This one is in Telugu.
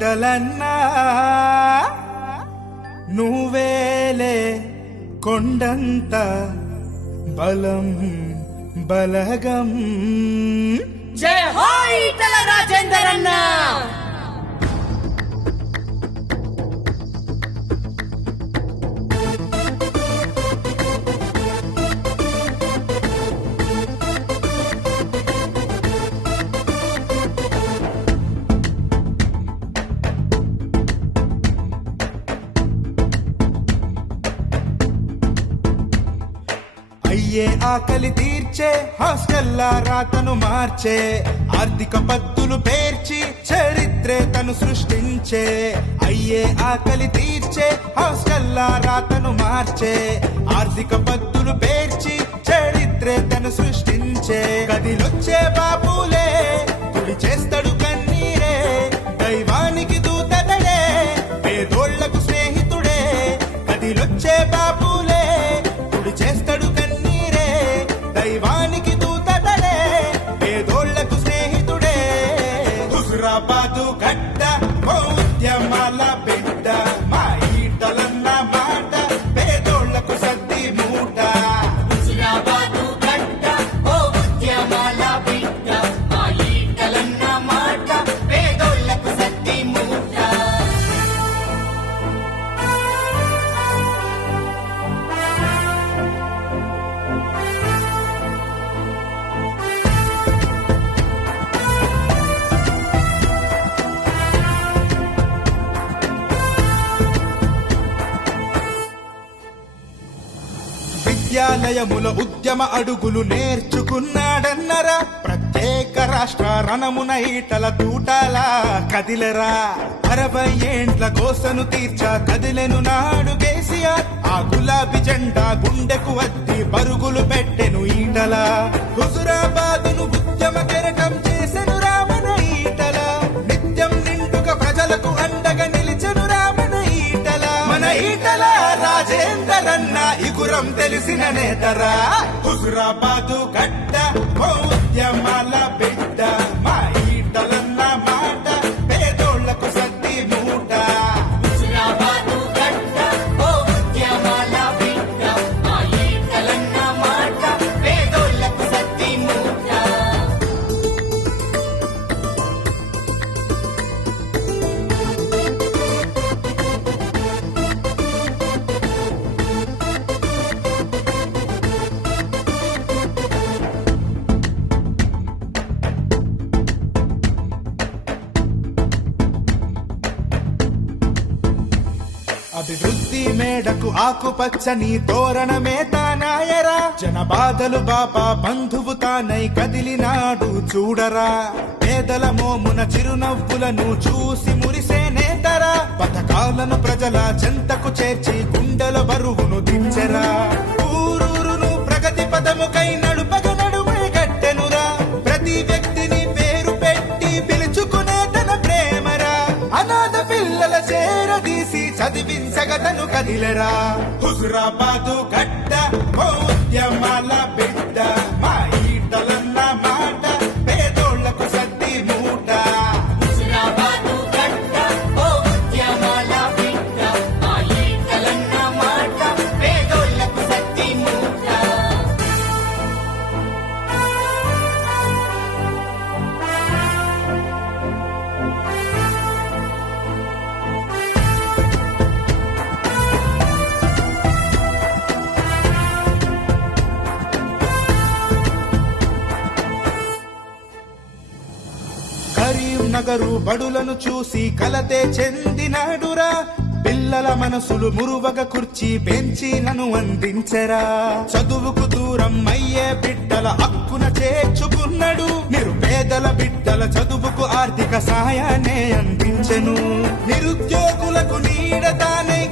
ఈటలన్నా నువ్వేలే కొండంత బలం బలగం. జయ హో ఈటల రాజేందర్ అన్న. అయ్యే ఆకలి తీర్చే హాస్టల్లా రాతను మార్చే ఆర్థిక పద్దులు పేర్చి చరిత్రే తను సృష్టించే. అయ్యే ఆకలి తీర్చే హాస్టల్లా రాతను మార్చే ఆర్థిక పద్దులు పేర్చి చరిత్రే తను సృష్టించే. గదిలొచ్చే బాబులే తుడి చేస్తాడు కన్నీరే, దైవానికి దూతడే పేదోళ్లకు స్నేహితుడే. గదిలొచ్చే బాబులే తుడి చేస్తాడు కన్నీరే, దైవానికి దూతడే పేదోళ్లకు స్నేహితుడే. హుజురాబాదు గడ్డ ఓ ఉద్యమాల బిడ్డ, మా ఈటలన్న మాట పేదోళ్లకు సద్ది మూట. హుజురాబాదు గడ్డ ఓ ఉద్యమాల బిడ్డ, మా ఈటలన్న మాట పేదోళ్లకు సద్ది మూట. విద్యాలయముల ఉద్యమ అడుగులు నేర్చుకున్నాడన్నరా, ప్రత్యేక రాష్ట్ర రణమున ఈటల తూటాలా కదిలరా. 60 ఏండ్ల కోసను తీర్చా కదిలెను నాడు కేసీఆర్, ఆ గులాబీ జెండా గుండెకు అద్ది పరుగులు పెట్టెను ఈటల. హుజురాబాదును ఉద్యమ కెరటం చేసెను రామన ఈటల, నిత్యం నిండుగా ప్రజలకు అండగా నిలిచెను రామన ఈటల. మన ఈటల రాజేందర్ అన్న ఇగురం తెలిసిన నేతరా. హుజురాబాదు గడ్డ ఓ ఉద్యమాల బిడ్డ, మా ఈటలన్న మాట పేదోళ్లకు సద్ది మూట. హుజురాబాదు గడ్డ ఓ ఉద్యమాల బిడ్డ, మా ఈటలన్న మాట పేదోళ్లకు సద్ది మూట. అభివృద్ధి మేడకు ఆకుపచ్చని తోరణమే తానాయరా, జన బాధలు బాబా బంధువు తానై కదిలినాడు చూడరా. పేదల మోమున చిరునవ్వులను చూసి మురిసే నేతరా, పథకాలను ప్రజల చెంతకు చేర్చి గుండెల బరువును దించెరా. ఊరూరును ప్రగతి పదముకై నడుపగ నడుమే గట్టెనురా, ప్రతి వ్యక్తిని పేరు పెట్టి పిలుచుకునే తన ప్రేమరా. అనాథ పిల్లల చేరదీసి చదివించగతను కదిలరా. హుజురాబాదు గడ్డ ఓ ఉద్యమాల బిడ్డ, మా ఈటలన్న మాట పేదోళ్లకు సద్ది మూట. హుజురాబాదు గడ్డ ఓ ఉద్యమాల బిడ్డ, మా ఈటలన్న మాట పేదోళ్లకు సద్ది మూట. కరీంనగరు బడులను చూసి కలతే చెందినాడురా, పిల్లల మనసులు మురువగ కుర్చీ బెంచీలను అందించరా. చదువుకు దూరం అయ్యే బిడ్డల హక్కున చేర్చుకున్నాడు, నిరుపేదల బిడ్డల చదువుకు ఆర్థిక సాయాన్నే అందించెను. నిరుద్యోగులకు నీడతానై